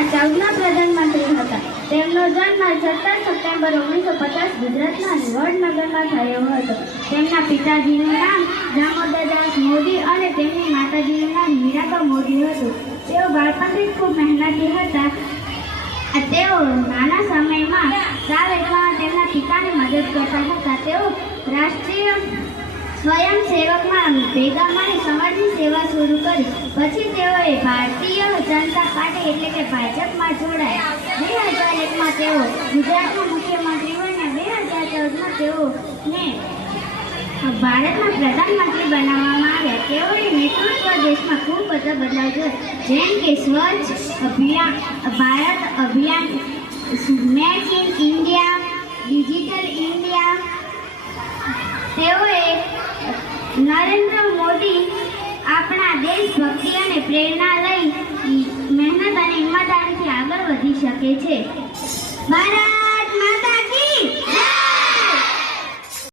ભારતના 14મા પ્રધાનમંત્રી હતા. તેમનો જન્મ 17 સપ્ટેમ્બર 1950 ગુજરાતના વડનગરમાં થયો હતો. તેમના પિતાજીનું નામ દામોદરદાસ મોદી અને તેમની માતાજીનું નામ મીરાબા મોદી હતું. તેઓ બાળપણથી ખૂબ મહેનતી હતા. તેઓ નાના સમયમાં ચા વેચવામાં તેમના પિતાને મદદ કરતા હતા. તેઓ રાષ્ટ્રીય સ્વયંસેવકમાં ભેગા મળી સમાજની સેવા શરૂ કરી. પછી તેઓએ ભારતીય જનતા પાર્ટી એટલે કે ભાજપમાં જોડાયા. 2001માં તેઓ ગુજરાતના મુખ્યમંત્રી બન્યા. 2014માં તેઓને ભારતના પ્રધાનમંત્રી બનાવવામાં આવ્યા. તેઓએ નેતૃત્વ દેશમાં ખૂબ બધા બદલાવ જોયા, જેમ કે સ્વચ્છ અભિયાન, ભારત અભિયાન, make in India, digital India. તેઓએ નરેન્દ્ર મોદી આપણા દેશભક્તિ અને પ્રેરણા લઈ મહેનત અને ઈમાનદારીથી આગળ વધી શકે છે. ભારત